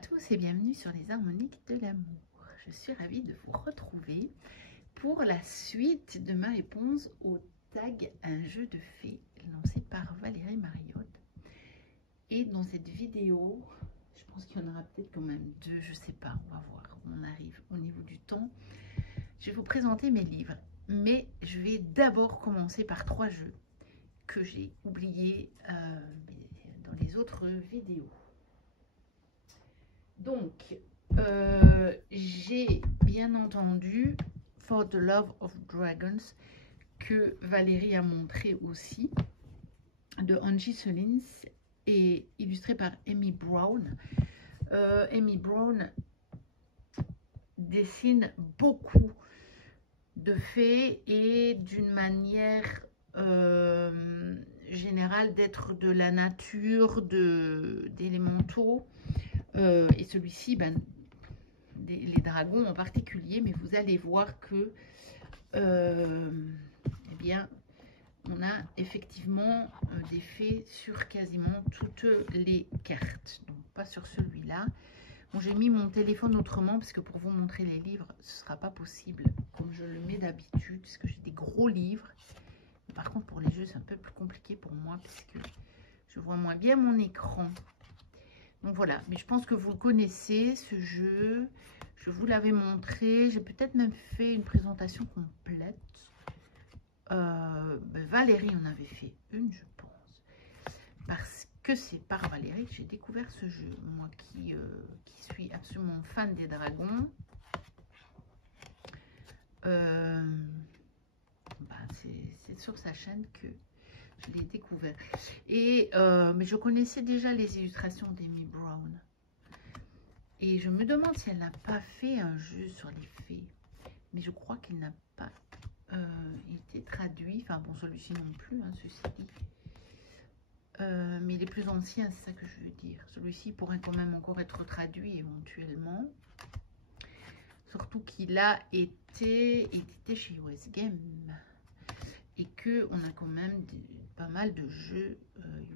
tous et bienvenue sur les harmoniques de l'amour. Je suis ravie de vous retrouver pour la suite de ma réponse au tag Un jeu de fées lancé par Valérie Mariotte. Et dans cette vidéo, je pense qu'il y en aura peut-être quand même deux, je sais pas, on va voir, on arrive au niveau du temps. Je vais vous présenter mes livres, mais je vais d'abord commencer par 3 jeux que j'ai oubliés dans les autres vidéos. Donc, j'ai bien entendu For the Love of Dragons, que Valérie a montré aussi, de Angie Selins et illustré par Amy Brown. Amy Brown dessine beaucoup de fées et d'une manière générale d'être de la nature, d'élémentaux. Et celui-ci, les dragons en particulier, mais vous allez voir que eh bien, on a effectivement des fées sur quasiment toutes les cartes. Donc pas sur celui-là. Bon, j'ai mis mon téléphone autrement parce que pour vous montrer les livres, ce ne sera pas possible comme je le mets d'habitude, parce que j'ai des gros livres. Par contre, pour les jeux, c'est un peu plus compliqué pour moi puisque je vois moins bien mon écran. Donc voilà, mais je pense que vous le connaissez, ce jeu. Je vous l'avais montré. J'ai peut-être même fait une présentation complète. Valérie en avait fait une, je pense. Parce que c'est par Valérie que j'ai découvert ce jeu. Moi qui suis absolument fan des dragons. C'est sur sa chaîne que je l'ai découvert. Et mais je connaissais déjà les illustrations d'Amy Brown. Et je me demande si elle n'a pas fait un jeu sur les fées. Mais je crois qu'il n'a pas été traduit. Enfin bon, celui-ci non plus, hein, ceci dit. Mais il est plus ancien, c'est ça que je veux dire. Celui-ci pourrait quand même encore être traduit éventuellement. Surtout qu'il a été édité chez US Game. Et qu'on a quand même pas mal de jeux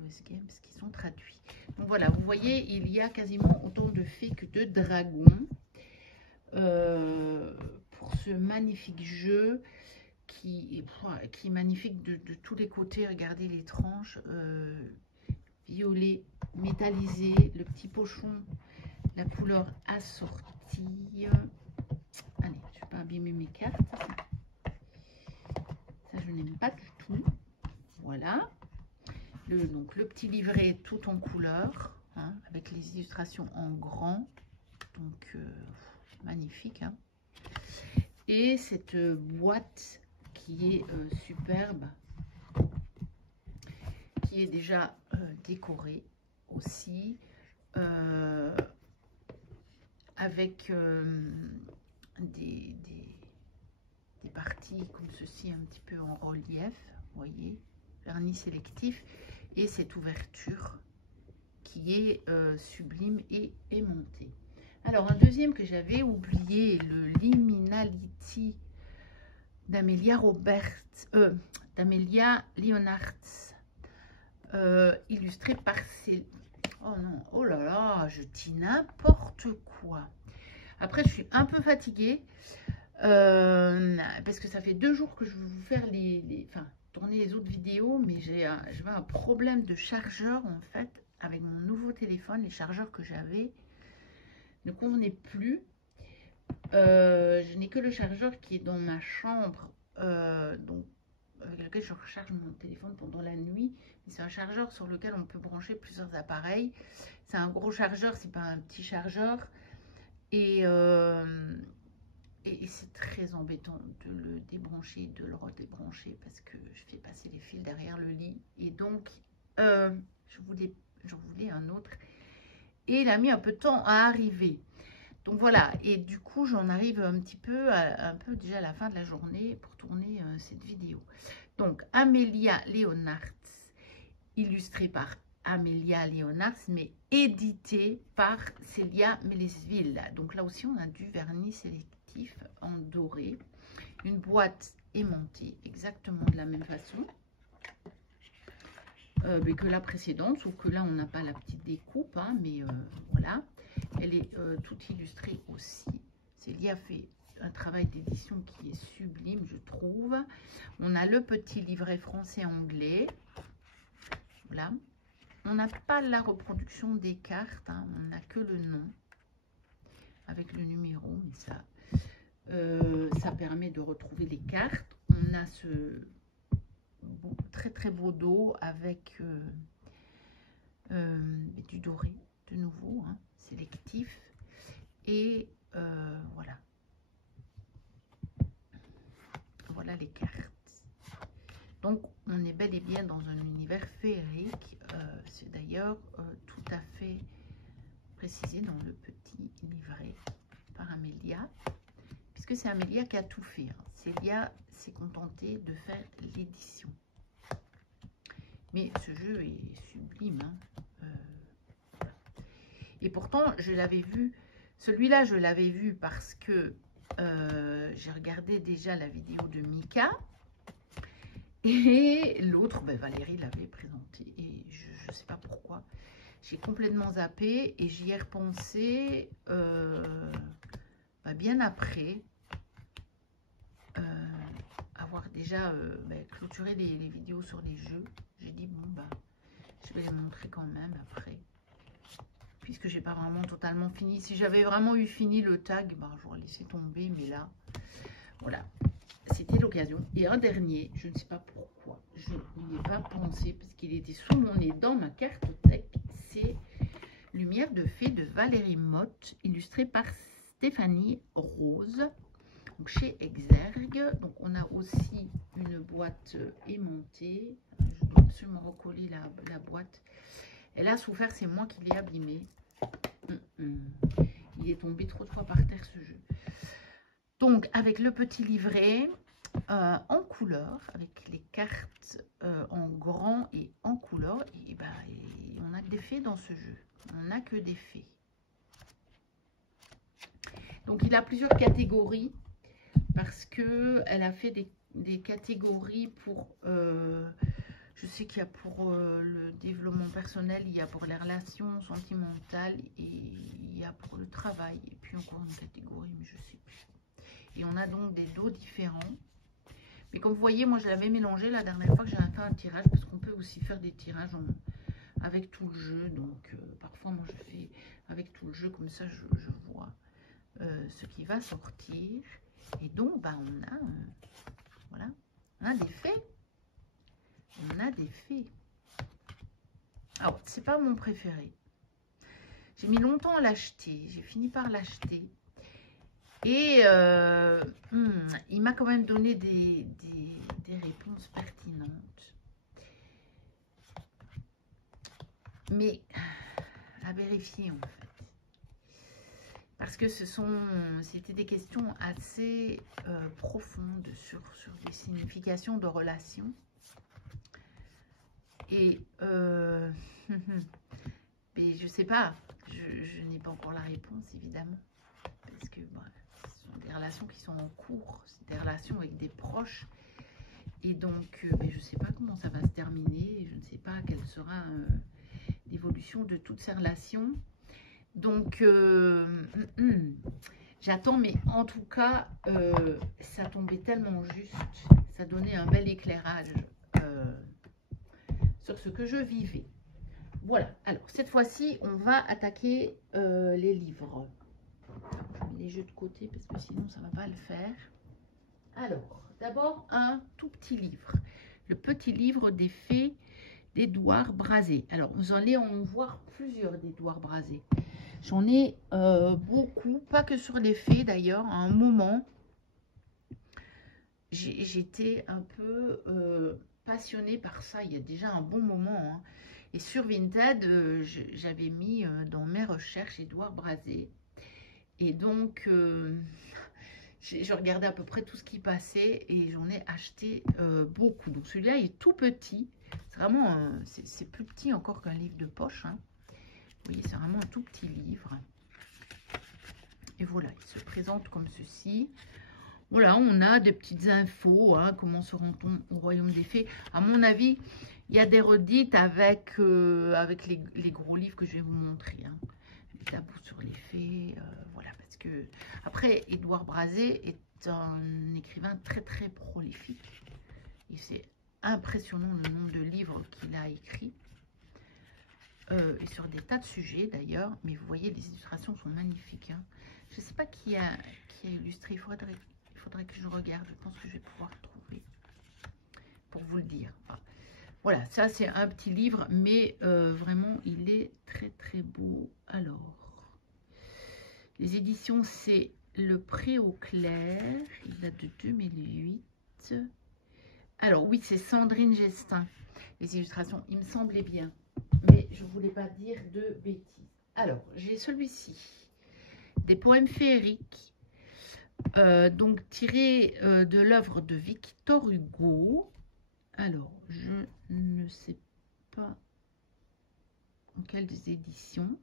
US Games qui sont traduits. Donc voilà, vous voyez, il y a quasiment autant de fées que de dragons pour ce magnifique jeu qui est magnifique de tous les côtés. Regardez les tranches violet métallisé, le petit pochon, la couleur assortie. Allez, je ne vais pas abîmer mes cartes. Ça, je n'aime pas du tout. Voilà. Donc le petit livret tout en couleur, hein, avec les illustrations en grand. Donc magnifique. Hein. Et cette boîte qui est superbe, qui est déjà décorée aussi, avec des parties comme ceci un petit peu en relief, vous voyez, vernis sélectif, et cette ouverture qui est sublime et aimantée. Alors un deuxième que j'avais oublié, le Liminality d'Amelia Leonhardt, illustré par Céline. Oh non, oh là là, je dis n'importe quoi. Après, je suis un peu fatiguée parce que ça fait 2 jours que je veux vous faire tourner les autres vidéos, mais j'avais un problème de chargeur en fait avec mon nouveau téléphone. Les chargeurs que j'avais ne convenaient plus. Je n'ai que le chargeur qui est dans ma chambre, donc avec lequel je recharge mon téléphone pendant la nuit. C'est un chargeur sur lequel on peut brancher plusieurs appareils. C'est un gros chargeur, c'est pas un petit chargeur. Et c'est très embêtant de le débrancher et de le redébrancher parce que je fais passer les fils derrière le lit. Et donc, je voulais un autre. Et il a mis un peu de temps à arriver. Donc voilà, et du coup, j'en arrive un peu déjà à la fin de la journée pour tourner cette vidéo. Donc, Amelia Leonhardt, illustré par Amelia Leonhardt, mais édité par Célia Mélesville. Donc là aussi, on a du vernis sélectif en doré. Une boîte aimantée, exactement de la même façon que la précédente, sauf que là, on n'a pas la petite découpe, hein, mais voilà. Elle est toute illustrée aussi. Célia fait un travail d'édition qui est sublime, je trouve. On a le petit livret français-anglais. Voilà. On n'a pas la reproduction des cartes, hein, on n'a que le nom avec le numéro, mais ça permet de retrouver les cartes. On a ce très très beau dos avec du doré de nouveau, hein, sélectif. Et voilà. Voilà les cartes. Donc, on est bel et bien dans un univers féerique. C'est d'ailleurs tout à fait précisé dans le petit livret par Amélia, puisque c'est Amélia qui a tout fait. Hein. Célia s'est contentée de faire l'édition. Mais ce jeu est sublime. Hein. Voilà. Et pourtant, je l'avais vu, celui-là, je l'avais vu parce que j'ai regardé déjà la vidéo de Mika. Et l'autre, ben Valérie l'avait présenté. Et je ne sais pas pourquoi. J'ai complètement zappé et j'y ai repensé bien après avoir déjà clôturé les vidéos sur les jeux. J'ai dit, bon, je vais les montrer quand même après. Puisque j'ai pas vraiment totalement fini. Si j'avais vraiment eu fini le tag, j'aurais laissé tomber. Mais là, voilà. C'était l'occasion. Et un dernier, je ne sais pas pourquoi, je n'y ai pas pensé parce qu'il était sous mon nez dans ma cartothèque. C'est Lumière de fée de Valérie Motte, illustrée par Stéphanie Rose, donc chez Exergue. Donc on a aussi une boîte aimantée. Je dois absolument recoller la boîte. Elle a souffert, c'est moi qui l'ai abîmé. Il est tombé trop de fois par terre ce jeu. Donc, avec le petit livret en couleur, avec les cartes en grand et en couleur, et on n'a que des fées dans ce jeu. On n'a que des fées. Donc, il a plusieurs catégories parce qu'elle a fait des catégories pour... je sais qu'il y a pour le développement personnel, il y a pour les relations sentimentales et il y a pour le travail. Et puis encore une catégorie, mais je ne sais plus. Et on a donc des dos différents. Mais comme vous voyez, moi je l'avais mélangé la dernière fois que j'ai fait un tirage. Parce qu'on peut aussi faire des tirages avec tout le jeu. Donc parfois moi je fais avec tout le jeu. Comme ça je vois ce qui va sortir. Et donc on a, voilà, on a des fées. On a des fées. Alors c'est pas mon préféré. J'ai mis longtemps à l'acheter. J'ai fini par l'acheter. Et il m'a quand même donné des réponses pertinentes. Mais à vérifier en fait. Parce que c'était des questions assez profondes sur les significations de relations. Et mais je sais pas, je n'ai pas encore la réponse évidemment. Parce que ce sont des relations qui sont en cours, c'est des relations avec des proches. Et donc, je ne sais pas comment ça va se terminer. Je ne sais pas quelle sera l'évolution de toutes ces relations. Donc, j'attends. Mais en tout cas, ça tombait tellement juste. Ça donnait un bel éclairage sur ce que je vivais. Voilà. Alors, cette fois-ci, on va attaquer les livres. Je mets les jeux de côté parce que sinon ça ne va pas le faire. Alors, d'abord un tout petit livre. Le petit livre des fées d'Édouard Brazé. Alors, vous allez en voir plusieurs d'Édouard Brazé. J'en ai beaucoup, pas que sur les fées d'ailleurs. À un moment, j'étais un peu passionnée par ça. Il y a déjà un bon moment. Hein. Et sur Vinted, j'avais mis dans mes recherches Édouard Brazé. Et donc, je regardais à peu près tout ce qui passait et j'en ai acheté beaucoup. Donc, celui-là est tout petit. C'est vraiment, c'est plus petit encore qu'un livre de poche. Hein. Vous voyez, c'est vraiment un tout petit livre. Et voilà, il se présente comme ceci. Voilà, on a des petites infos. Hein, comment se rend-on au royaume des fées? À mon avis, il y a des redites avec les gros livres que je vais vous montrer. Hein. tabous sur les fées, voilà, parce que après, Édouard Brazé est un écrivain très très prolifique. Et c'est impressionnant le nombre de livres qu'il a écrits. Et sur des tas de sujets d'ailleurs, mais vous voyez, les illustrations sont magnifiques. Hein. Je ne sais pas qui a illustré, il faudrait que je regarde, je pense que je vais pouvoir trouver pour vous le dire. Enfin, voilà, ça c'est un petit livre, mais vraiment il est très très beau. Alors, les éditions c'est Le Pré au Clair, il date de 2008. Alors oui, c'est Sandrine Gestin, les illustrations, il me semblait bien. Mais je ne voulais pas dire de bêtises. Alors, j'ai celui-ci. Des poèmes féeriques. Donc, tirés de l'œuvre de Victor Hugo. Alors, je ne sais pas en quelles éditions.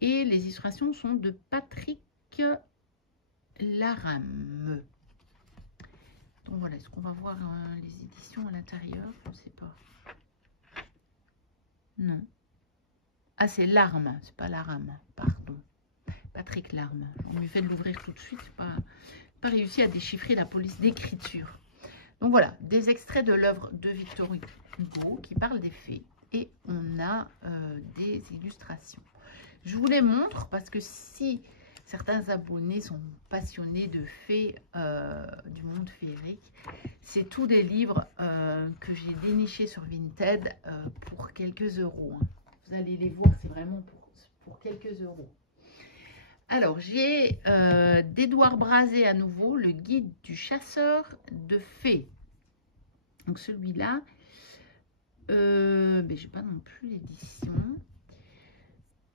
Et les illustrations sont de Patrick Larame. Donc, voilà. Est-ce qu'on va voir les éditions à l'intérieur? Je ne sais pas. Non. Ah, c'est Larme, c'est pas Larame, pardon. Patrick Larme. On lui fait de l'ouvrir tout de suite. Pas réussi à déchiffrer la police d'écriture. Donc voilà, des extraits de l'œuvre de Victor Hugo qui parle des fées. Et on a des illustrations. Je vous les montre parce que si certains abonnés sont passionnés de fées du monde féerique, c'est tous des livres que j'ai dénichés sur Vinted pour quelques euros. Hein. Vous allez les voir, c'est vraiment pour quelques euros. Alors, j'ai d'Édouard Brazé à nouveau, le guide du chasseur de fées. Donc, celui-là, mais je n'ai pas non plus l'édition.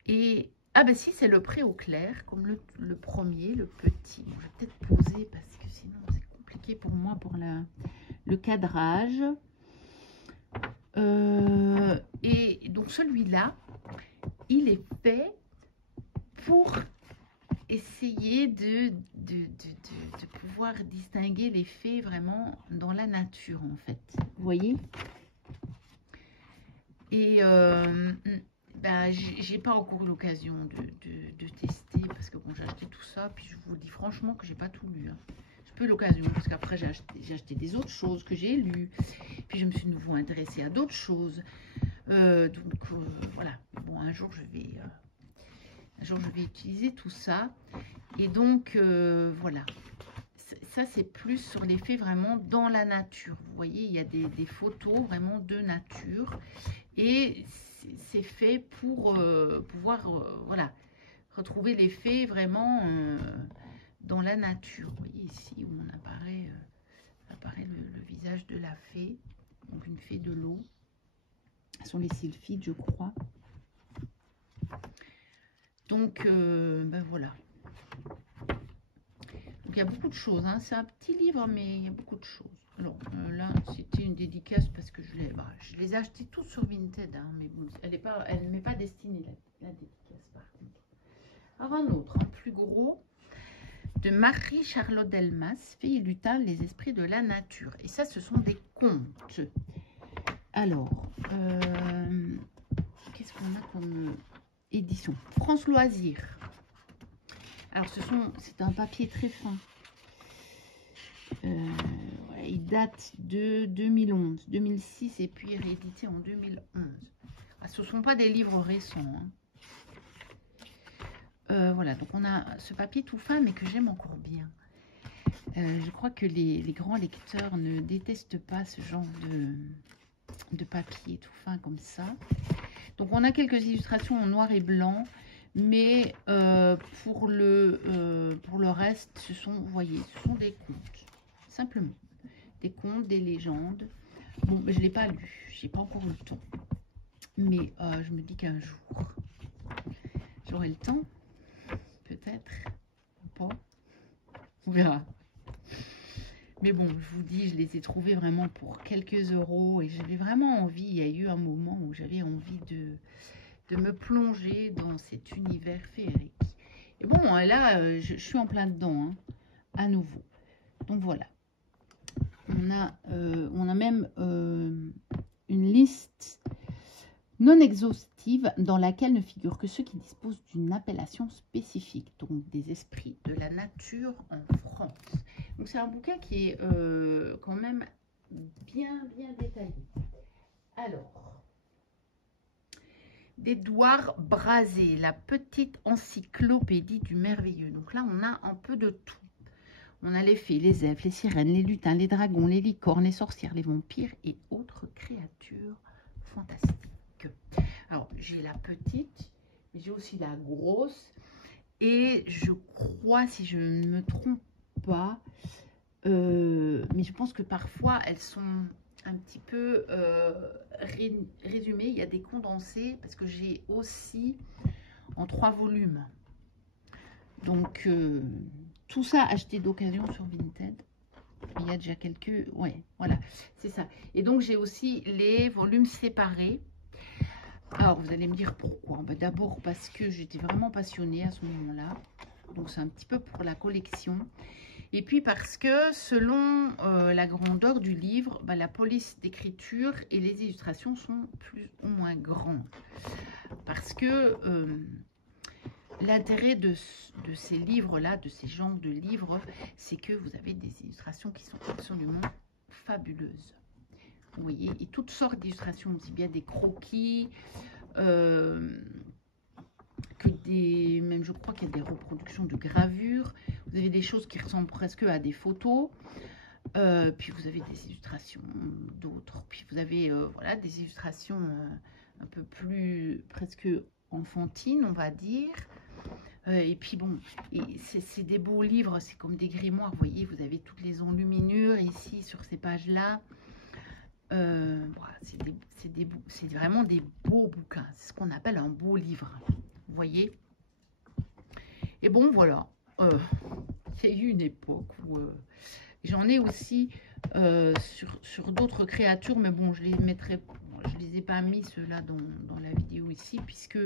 Et, ah ben si, c'est Le Pré au Clair, comme le premier, le petit. Bon, je vais peut-être poser parce que sinon, c'est compliqué pour moi pour le cadrage. Et donc celui-là, il est fait pour essayer de pouvoir distinguer les fées vraiment dans la nature en fait. Vous voyez? Et ben, j'ai pas encore eu l'occasion de tester parce que bon, j'ai acheté tout ça, puis je vous dis franchement que j'ai pas tout lu. Hein. Peu l'occasion parce qu'après j'ai acheté des autres choses que j'ai lues, puis je me suis de nouveau intéressée à d'autres choses, donc voilà. Bon, un jour je vais utiliser tout ça, et donc voilà, ça c'est plus sur les faits vraiment dans la nature. Vous voyez, il y a des photos vraiment de nature, et c'est fait pour pouvoir voilà, retrouver les faits vraiment dans la nature. Vous voyez ici où on apparaît le visage de la fée, donc une fée de l'eau. Ce sont les sylphides, je crois. Donc, ben voilà. Donc, il y a beaucoup de choses. Hein. C'est un petit livre, mais il y a beaucoup de choses. Alors, là, c'était une dédicace parce que je les ai achetés tous sur Vinted. Hein, mais bon, elle ne m'est pas destinée, la dédicace, par contre. Alors, un autre, un plus gros, de Marie-Charlotte Delmas, Fée et lutin, les esprits de la nature. Et ça, ce sont des contes. Alors, qu'est-ce qu'on a comme édition? France Loisirs. Alors, c'est un papier très fin. Ouais, il date de 2011, 2006 et puis réédité en 2011. Ah, ce ne sont pas des livres récents. Hein. Voilà, donc on a ce papier tout fin, mais que j'aime encore bien. Je crois que les grands lecteurs ne détestent pas ce genre de papier tout fin comme ça. Donc on a quelques illustrations en noir et blanc, mais pour le reste, vous voyez, ce sont des contes, simplement. Des contes, des légendes. Bon, je ne l'ai pas lu, j'ai pas encore eu le temps. Mais je me dis qu'un jour, j'aurai le temps. Peut-être, ou pas, on verra. Mais bon, je vous dis, je les ai trouvés vraiment pour quelques euros et j'avais vraiment envie, il y a eu un moment où j'avais envie de me plonger dans cet univers féerique. Et bon, là, je suis en plein dedans, hein, à nouveau. Donc voilà. On a même une liste non exhaustive collective dans laquelle ne figurent que ceux qui disposent d'une appellation spécifique, donc des esprits de la nature en France. Donc c'est un bouquin qui est quand même bien détaillé. Alors, d'Édouard Brazé, la petite encyclopédie du merveilleux. Donc là, on a un peu de tout. On a les fées, les elfes, les sirènes, les lutins, les dragons, les licornes, les sorcières, les vampires et autres créatures fantastiques. Alors, j'ai la petite, mais j'ai aussi la grosse. Et je crois, si je ne me trompe pas, mais je pense que parfois, elles sont un petit peu résumées. Il y a des condensés, parce que j'ai aussi en 3 volumes. Donc, tout ça acheté d'occasion sur Vinted. Il y a déjà quelques... Ouais, voilà, c'est ça. Et donc, j'ai aussi les volumes séparés. Alors, vous allez me dire pourquoi. Ben, d'abord, parce que j'étais vraiment passionnée à ce moment-là. Donc, c'est un petit peu pour la collection. Et puis, parce que selon la grandeur du livre, ben, la police d'écriture et les illustrations sont plus ou moins grandes. Parce que... l'intérêt de ces livres-là, de ces genres de livres, c'est que vous avez des illustrations qui sont absolument fabuleuses. Vous voyez, et toutes sortes d'illustrations, aussi bien des croquis, que des... Même je crois qu'il y a des reproductions de gravures. Vous avez des choses qui ressemblent presque à des photos. Puis vous avez des illustrations d'autres. Puis vous avez voilà, des illustrations un peu plus presque enfantines, on va dire. Et puis bon, c'est des beaux livres, c'est comme des grimoires, vous voyez, vous avez toutes les enluminures ici sur ces pages-là. Voilà, c'est vraiment des beaux bouquins, c'est ce qu'on appelle un beau livre, vous voyez. Et bon, voilà, il y a eu une époque où j'en ai aussi sur d'autres créatures, mais bon, je les mettrai, je les ai pas mis ceux-là dans la vidéo ici, puisque...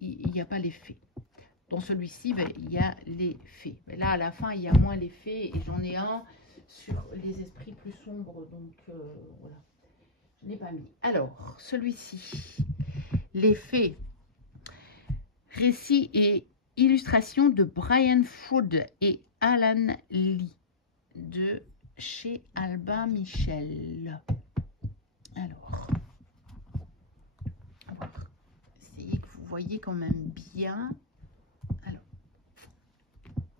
il n'y a pas les fées. Dans celui-ci, ben, il y a les fées. Mais là, à la fin, il y a moins les fées. Et j'en ai un sur les esprits plus sombres. Donc, voilà. Je n'ai pas mis. Alors, celui-ci. Les fées. Récits et illustrations de Brian Froud et Alan Lee. De chez Albin Michel. Alors. Vous voyez quand même bien. Alors,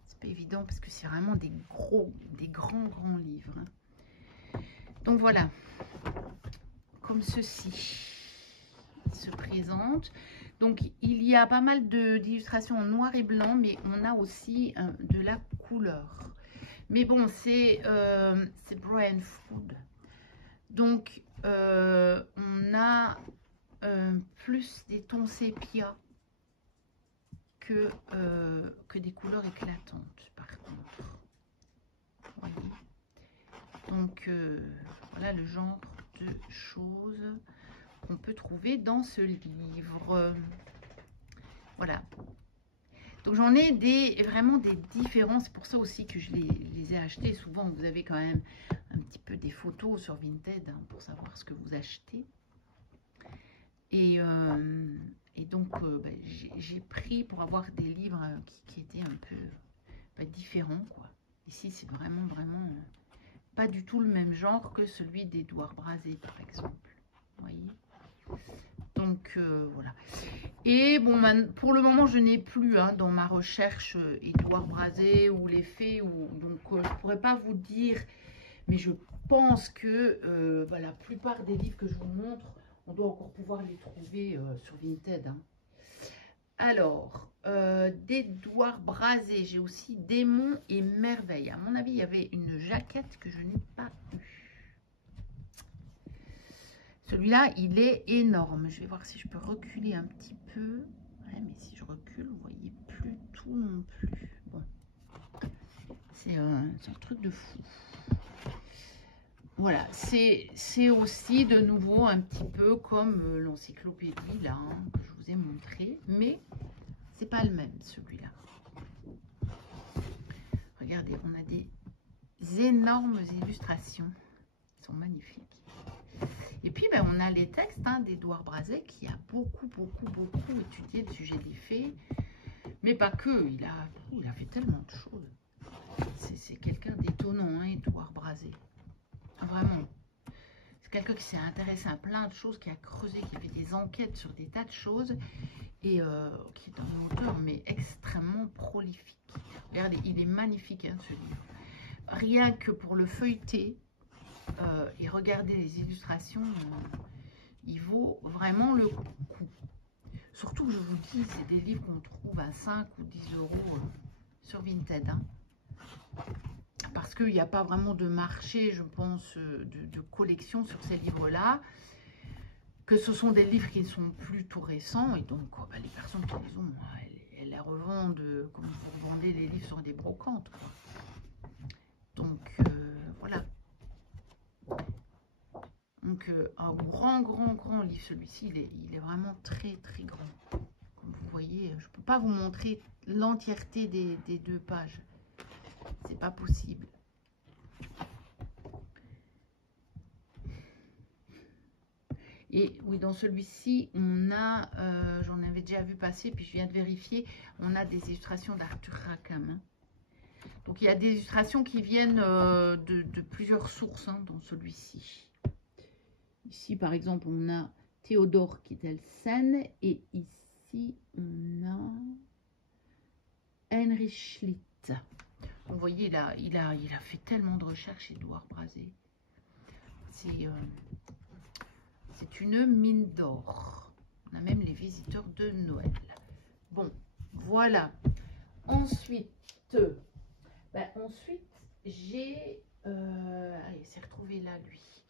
c'est pas évident parce que c'est vraiment des grands livres. Donc voilà, comme ceci se présente. Donc il y a pas mal d'illustrations en noir et blanc, mais on a aussi de la couleur. Mais bon, c'est Brian Froud. Donc on a plus des tons sépia que des couleurs éclatantes, par contre. Voyez. Donc, voilà le genre de choses qu'on peut trouver dans ce livre. Voilà. Donc, j'en ai vraiment des différents. C'est pour ça aussi que je les ai achetés. Souvent, vous avez quand même un petit peu des photos sur Vinted hein, pour savoir ce que vous achetez. Et donc, ben, j'ai pris pour avoir des livres qui étaient un peu différents, quoi. Ici, c'est vraiment pas du tout le même genre que celui d'Édouard Brazé, par exemple. Vous voyez? Donc, voilà. Et bon, pour le moment, je n'ai plus hein, dans ma recherche Édouard Brazé ou les fées. Donc, je ne pourrais pas vous dire, mais je pense que ben, la plupart des livres que je vous montre, on doit encore pouvoir les trouver sur Vinted. Hein. Alors, d'Édouard Brazé, j'ai aussi Démons et Merveilles. À mon avis, il y avait une jaquette que je n'ai pas eue. Celui-là, il est énorme. Je vais voir si je peux reculer un petit peu. Ouais, mais si je recule, vous voyez plus tout non plus. Bon, c'est un truc de fou. Voilà, c'est aussi de nouveau un petit peu comme l'encyclopédie là hein, que je vous ai montré, mais c'est pas le même celui-là. Regardez, on a des énormes illustrations, ils sont magnifiques. Et puis, ben, on a les textes d'Édouard Brazet qui a beaucoup étudié le sujet des fées. Mais pas que, il a fait tellement de choses. C'est quelqu'un d'étonnant, Édouard Brazet. Vraiment. C'est quelqu'un qui s'est intéressé à plein de choses, qui a creusé, qui a fait des enquêtes sur des tas de choses. Et qui est un auteur, mais extrêmement prolifique. Regardez, il est magnifique, ce livre. Rien que pour le feuilleter et regarder les illustrations, il vaut vraiment le coup. Surtout que je vous dis, c'est des livres qu'on trouve à 5 ou 10 euros sur Vinted. Parce qu'il n'y a pas vraiment de marché, je pense, de collection sur ces livres-là. Que ce sont des livres qui sont plutôt récents. Et donc, les personnes qui les ont, elles les revendent comme vous revendez les livres sur des brocantes. Donc, voilà. Donc, un grand livre. Celui-ci, il est vraiment très grand. Comme vous voyez, je ne peux pas vous montrer l'entièreté des 2 pages. C'est pas possible. Et oui, dans celui-ci, on a, j'en avais déjà vu passer, puis je viens de vérifier, on a des illustrations d'Arthur Rackham. Donc, il y a des illustrations qui viennent de plusieurs sources dans celui-ci. Ici, par exemple, on a Théodore Kittelsen et ici, on a Heinrich Schlitt. Vous voyez, il a fait tellement de recherches, Édouard Brazet. C'est une mine d'or. On a même les visiteurs de Noël. Bon, voilà. Ensuite, j'ai... allez, c'est retrouvé là, lui.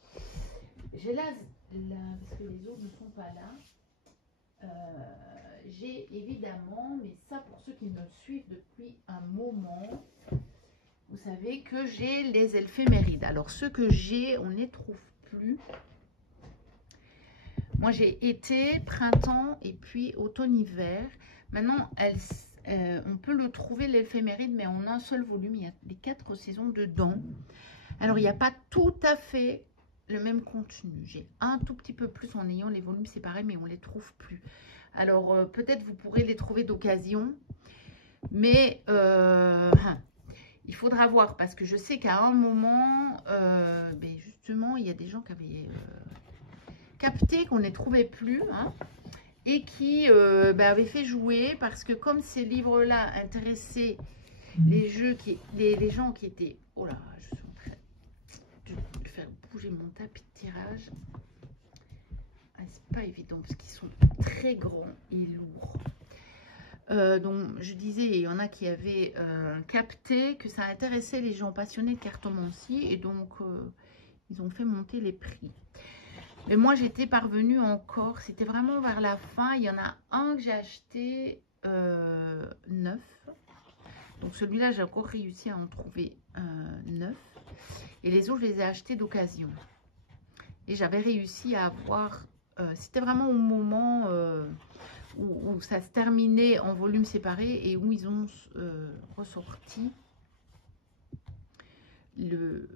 J'ai là, parce que les autres ne sont pas là. J'ai évidemment, mais ça pour ceux qui me suivent depuis un moment, vous savez que j'ai les éphémérides. Alors, ceux que j'ai, on ne les trouve plus. Moi, j'ai été, printemps et puis automne-hiver. Maintenant, on peut le trouver, l'éphéméride, mais en un seul volume. Il y a les 4 saisons dedans. Alors, il n'y a pas tout à fait le même contenu. J'ai un tout petit peu plus en ayant les volumes séparés, mais on ne les trouve plus. Alors, peut-être vous pourrez les trouver d'occasion. Mais il faudra voir, parce que je sais qu'à un moment, justement, il y a des gens qui avaient... capté qu'on ne les trouvait plus et qui avait fait jouer parce que comme ces livres-là intéressaient les gens qui étaient... Oh là, je suis en train de faire bouger mon tapis de tirage. C'est pas évident parce qu'ils sont très grands et lourds. Donc, je disais, il y en a qui avaient capté que ça intéressait les gens passionnés de cartomancie et donc ils ont fait monter les prix. Mais moi, j'étais parvenue encore, c'était vraiment vers la fin. Il y en a un que j'ai acheté neuf. Donc, celui-là, j'ai encore réussi à en trouver neuf. Et les autres, je les ai achetés d'occasion. Et j'avais réussi à avoir... c'était vraiment au moment où ça se terminait en volumes séparés et où ils ont ressorti le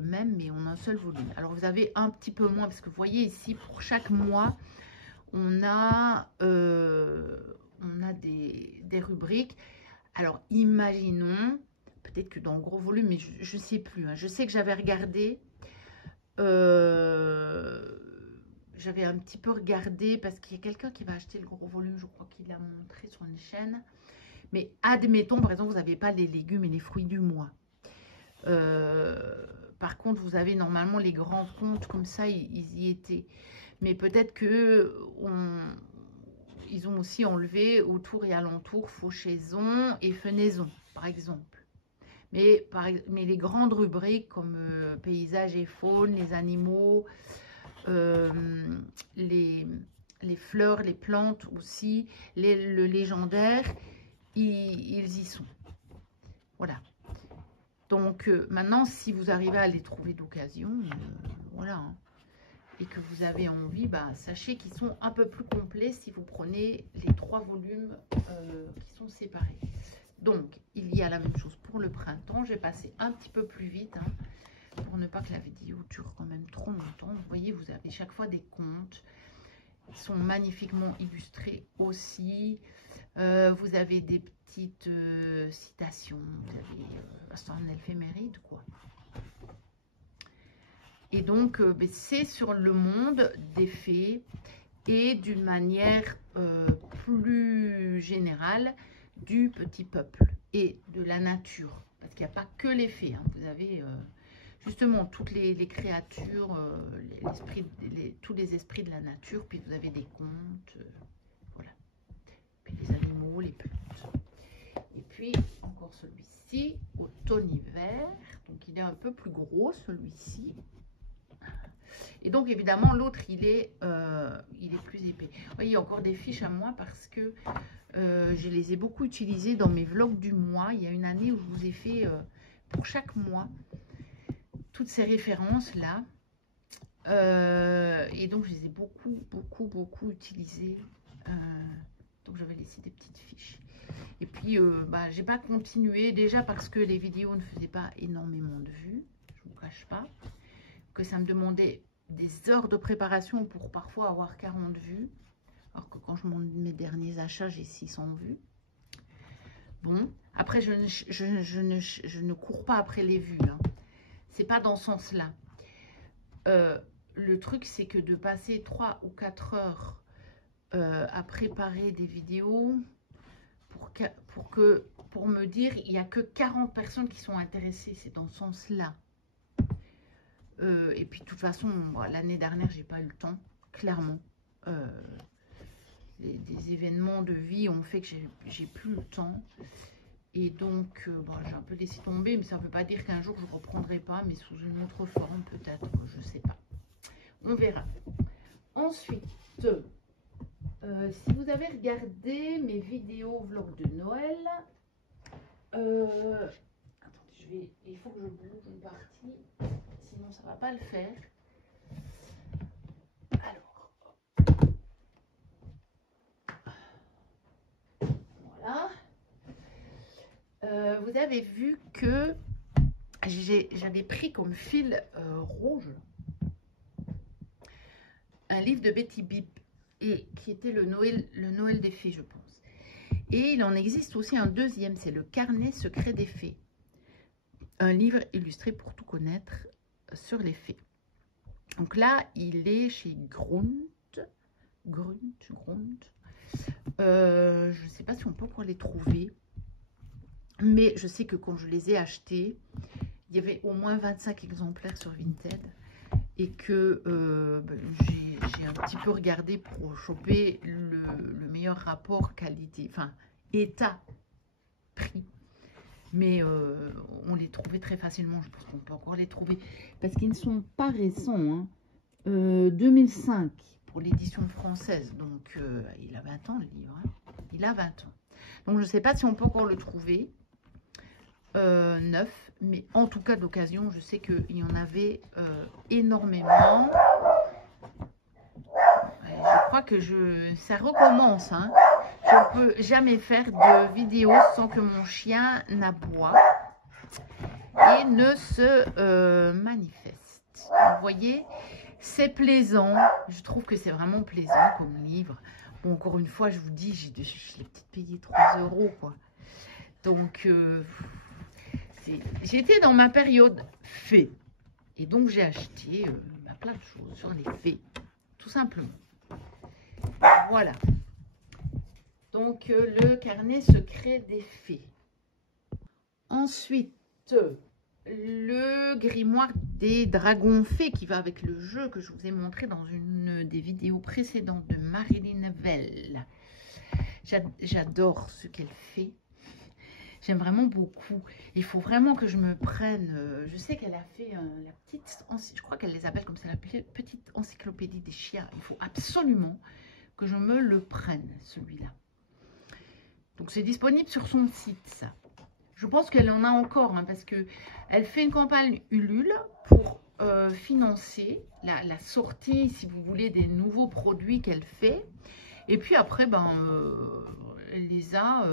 même, mais en un seul volume. Alors, vous avez un petit peu moins, parce que vous voyez ici, pour chaque mois, on a des rubriques. Alors, imaginons, peut-être que dans le gros volume, mais je ne sais plus. Je sais que j'avais regardé, j'avais un petit peu regardé, parce qu'il y a quelqu'un qui va acheter le gros volume, je crois qu'il l'a montré sur une chaîne. Mais admettons, par exemple, vous n'avez pas les légumes et les fruits du mois. Par contre, vous avez normalement les grands comptes, comme ça, ils y étaient. Mais peut-être que ils ont aussi enlevé autour et alentour fauchaison et fenaison, par exemple. Mais les grandes rubriques comme paysage et faune, les animaux, les fleurs, les plantes aussi, le légendaire, ils y sont. Voilà. Donc, maintenant, si vous arrivez à les trouver d'occasion, voilà, et que vous avez envie, sachez qu'ils sont un peu plus complets si vous prenez les 3 volumes qui sont séparés. Donc, il y a la même chose pour le printemps. Je vais passer un petit peu plus vite, pour ne pas que la vidéo dure quand même trop longtemps. Vous voyez, vous avez chaque fois des contes. Ils sont magnifiquement illustrés aussi. Vous avez des petites citations. C'est un éphéméride, quoi. Et donc, c'est sur le monde des fées et d'une manière plus générale du petit peuple et de la nature. Parce qu'il n'y a pas que les fées. Hein. Vous avez justement toutes les créatures, tous les esprits de la nature. Puis vous avez des contes. Voilà. Puis les animaux, les plantes. Et puis, encore celui-ci, automne-hiver. Donc, il est un peu plus gros, celui-ci. Et donc, évidemment, l'autre, il est plus épais. Vous voyez, il y a encore des fiches à moi parce que je les ai beaucoup utilisées dans mes vlogs du mois. Il y a une année où je vous ai fait, pour chaque mois, toutes ces références-là. Et donc, je les ai beaucoup utilisées. Donc, j'avais laissé des petites fiches. Et puis, j'ai pas continué. Déjà parce que les vidéos ne faisaient pas énormément de vues. Je ne vous cache pas. Que ça me demandait des heures de préparation pour parfois avoir 40 vues. Alors que quand je monte mes derniers achats, j'ai 600 vues. Bon, après, je ne cours pas après les vues. Hein. C'est pas dans ce sens-là. Le truc, c'est que de passer 3 ou 4 heures à préparer des vidéos pour me dire il n'y a que 40 personnes qui sont intéressées. C'est dans ce sens-là. Et puis de toute façon, l'année dernière, j'ai pas eu le temps, clairement. Des événements de vie ont fait que j'ai plus le temps. Et donc, j'ai un peu laissé tomber, mais ça ne veut pas dire qu'un jour je ne reprendrai pas, mais sous une autre forme peut-être, je ne sais pas. On verra. Ensuite, si vous avez regardé mes vidéos vlog de Noël, attendez, il faut que je bouge une partie. Sinon, ça ne va pas le faire. Alors, voilà. Vous avez vu que j'avais pris comme fil rouge un livre de Betty Bibb, et qui était le Noël des fées, je pense. Et il en existe aussi un deuxième, c'est le Carnet secret des fées. Un livre illustré pour tout connaître sur les fées. Donc là, il est chez Grunt. Je ne sais pas si on peut encore les trouver. Mais je sais que quand je les ai achetés, il y avait au moins 25 exemplaires sur Vinted. Et que j'ai un petit peu regardé pour choper le meilleur rapport qualité, enfin état-prix. Mais on les trouvait très facilement. Je pense qu'on peut encore les trouver. Parce qu'ils ne sont pas récents. Hein. 2005 pour l'édition française. Donc, il a 20 ans le livre. Hein. Il a 20 ans. Donc, je ne sais pas si on peut encore le trouver neuf. Mais en tout cas, d'occasion, je sais qu'il y en avait énormément. Je crois que ça recommence. Hein. Je ne peux jamais faire de vidéo sans que mon chien n'aboie et ne se manifeste. Vous voyez, c'est plaisant. Je trouve que c'est vraiment plaisant comme livre. Bon, encore une fois, je vous dis, je l'ai peut-être payé 3 €, quoi. Donc, j'étais dans ma période fée. Et donc, j'ai acheté plein de choses sur les fées, tout simplement. Voilà. Donc, le carnet secret des fées. Ensuite, le grimoire des dragons fées qui va avec le jeu que je vous ai montré dans une des vidéos précédentes de Marilyn Vell. J'adore ce qu'elle fait. J'aime vraiment beaucoup. Il faut vraiment que je me prenne... je sais qu'elle a fait la petite... Je crois qu'elle les appelle comme ça, la petite encyclopédie des chiens. Il faut absolument que je me le prenne, celui-là. Donc, c'est disponible sur son site, ça. Je pense qu'elle en a encore, hein, parce qu'elle fait une campagne Ulule pour financer la sortie, si vous voulez, des nouveaux produits qu'elle fait. Et puis après, elle les a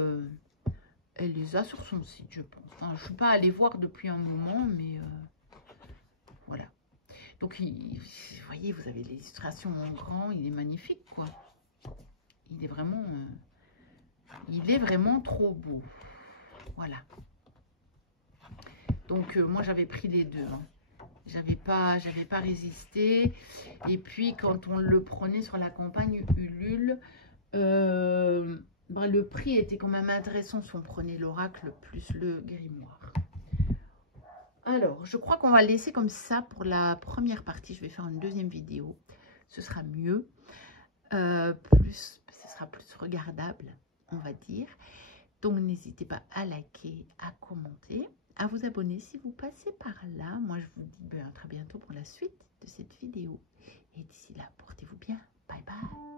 sur son site, je pense. Enfin, je ne suis pas allée voir depuis un moment, mais Donc, vous voyez, vous avez l'illustration en grand, il est magnifique, quoi. Il est vraiment trop beau. Voilà. Donc, moi, j'avais pris les deux. Hein. J'avais pas résisté. Et puis, quand on le prenait sur la campagne Ulule, le prix était quand même intéressant si on prenait l'oracle plus le grimoire. Alors, je crois qu'on va le laisser comme ça pour la première partie. Je vais faire une deuxième vidéo. Ce sera mieux. Ce sera plus regardable, on va dire. Donc, n'hésitez pas à liker, à commenter, à vous abonner si vous passez par là. Moi, je vous dis à très bientôt pour la suite de cette vidéo. Et d'ici là, portez-vous bien. Bye bye.